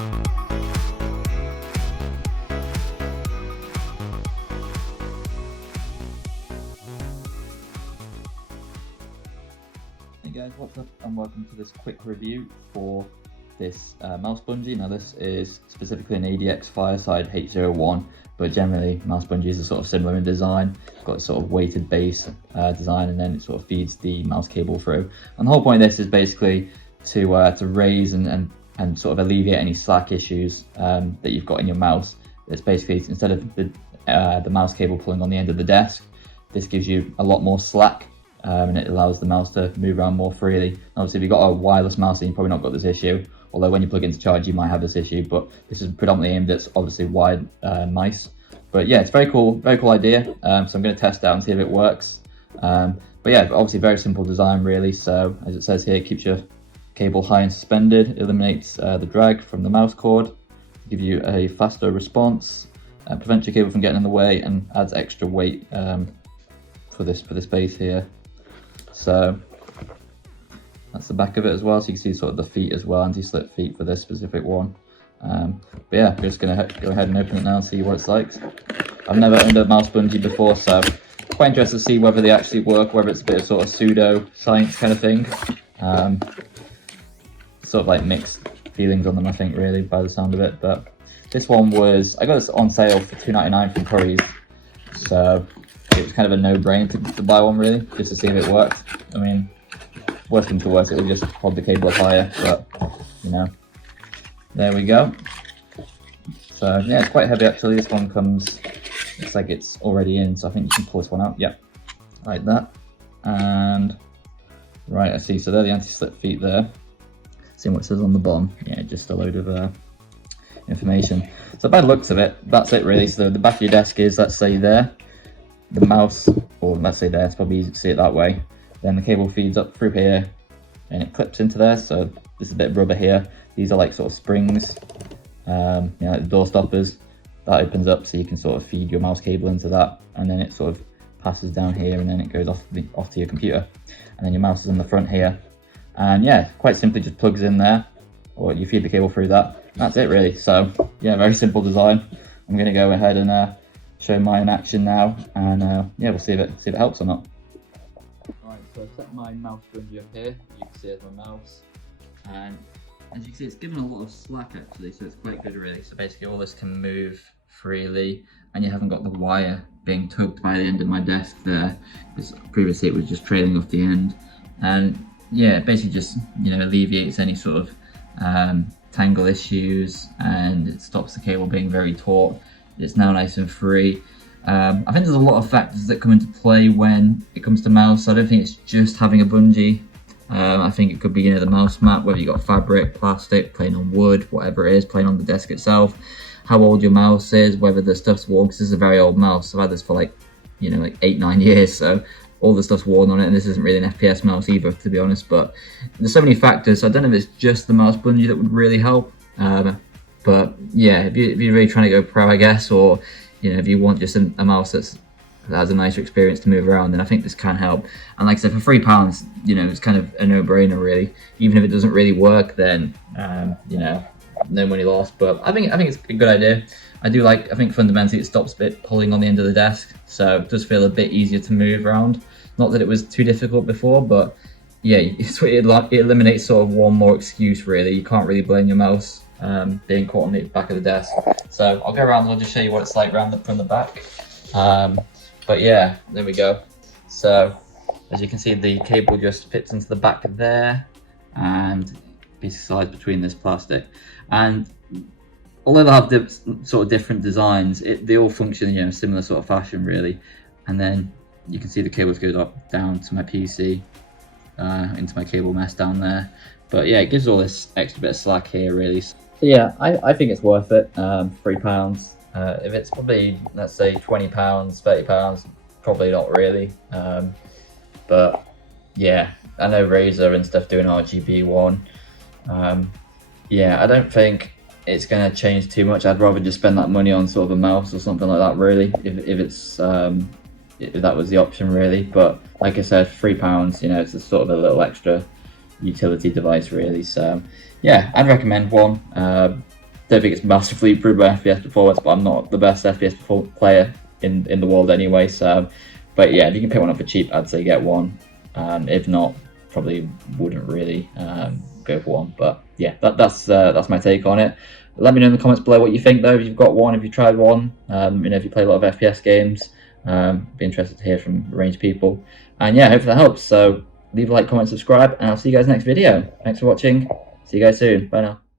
Hey guys, what's up and welcome to this quick review for this mouse bungee. Now this is specifically an ADX FireSide H01, but generally mouse bungees are sort of similar in design. It's got a sort of weighted base design, and then it sort of feeds the mouse cable through. And the whole point of this is basically to raise and sort of alleviate any slack issues that you've got in your mouse. It's basically, instead of the mouse cable pulling on the end of the desk, this gives you a lot more slack. And it allows the mouse to move around more freely. Obviously, if you've got a wireless mouse, then you've probably not got this issue. Although when you plug into charge, you might have this issue. But this is predominantly aimed at obviously wired mice. But yeah, it's very cool idea. So I'm going to test it out and see if it works. But yeah, obviously very simple design really. So as it says here, it keeps your cable high and suspended, eliminates the drag from the mouse cord, give you a faster response, prevents your cable from getting in the way, and adds extra weight for this base here. So that's the back of it as well, so you can see sort of the feet as well, anti-slip feet for this specific one. But yeah, we're just going to go ahead and open it now and see what it's like. I've never owned a mouse bungee before, so quite interested to see whether they actually work, whether it's a bit of sort of pseudo science kind of thing. Sort of like mixed feelings on them, I think, really, by the sound of it. But this one was, I got this on sale for $2.99 from Curry's, so it was kind of a no-brainer to buy one really, just to see if it worked. I mean, worst comes to worst, it would just hold the cable up higher, but you know, there we go. So yeah, it's quite heavy actually. This one comes, looks like it's already in, so I think you can pull this one out. Yep, like that. And right, I see. So they're the anti-slip feet there. Seeing what it says on the bottom. Yeah, just a load of information. So by the looks of it, that's it really. So the back of your desk is, let's say there. The mouse, or let's say there, it's probably easy to see it that way. Then the cable feeds up through here and it clips into there. So there's a bit of rubber here. These are like sort of springs, you know, like the door stoppers. That opens up so you can sort of feed your mouse cable into that, and then it sort of passes down here and then it goes off to your computer. And then your mouse is in the front here. And yeah, quite simply just plugs in there, or you feed the cable through that. That's it really. So yeah, very simple design. I'm gonna go ahead and show mine in action now, and yeah, we'll see if it helps or not. Alright, so I've set my mouse bungee up here. You can see it's my mouse, and as you can see, it's given a lot of slack actually, so it's quite good really. So basically all this can move freely, and you haven't got the wire being tugged by the end of my desk there, because previously it was just trailing off the end. And yeah, it basically just, you know, alleviates any sort of tangle issues, and it stops the cable being very taut. It's now nice and free. I think there's a lot of factors that come into play when it comes to mouse. I don't think it's just having a bungee. I think it could be, you know, the mouse mat, whether you've got fabric, plastic, plain on wood, whatever it is, plain on the desk itself, how old your mouse is, whether the stuff's worn, because this is a very old mouse. I've had this for like, you know, like 8-9 years, so all the stuff's worn on it, and this isn't really an FPS mouse either, to be honest. But there's so many factors, so I don't know if it's just the mouse bungee that would really help. But yeah, if you're really trying to go pro, I guess, or you know, if you want just a mouse that has a nicer experience to move around, then I think this can help. And like I said, for £3, you know, it's kind of a no-brainer really. Even if it doesn't really work, then you know, no money lost. But I think it's a good idea. I think fundamentally it stops a bit pulling on the end of the desk, so it does feel a bit easier to move around. Not that it was too difficult before, but yeah, it eliminates sort of one more excuse really. You can't really blame your mouse being caught on the back of the desk. So I'll go around and I'll just show you what it's like from the back. But yeah, there we go. So as you can see, the cable just fits into the back there and basically slides between this plastic. And although they have sort of different designs, they all function in, you know, similar sort of fashion really. And then you can see the cables go down to my PC, into my cable mesh down there. But yeah, it gives all this extra bit of slack here really. So yeah, I think it's worth it. £3. If it's probably, let's say £20, £30, probably not really. But yeah, I know Razer and stuff do an RGB one. Yeah, I don't think it's going to change too much. I'd rather just spend that money on sort of a mouse or something like that really, if that was the option really. But like I said, £3, you know, it's a sort of a little extra utility device really. So yeah, I'd recommend one. don't think it's massively improved my FPS performance, but I'm not the best FPS player in the world anyway. So, but yeah, if you can pick one up for cheap, I'd say get one. If not, probably wouldn't really go for one. But yeah, that's my take on it. Let me know in the comments below what you think though. If you've got one, if you've tried one, if you play a lot of FPS games, be interested to hear from a range of people. And yeah, hopefully that helps. So leave a like, comment, subscribe, and I'll see you guys next video. Thanks for watching. See you guys soon. Bye now.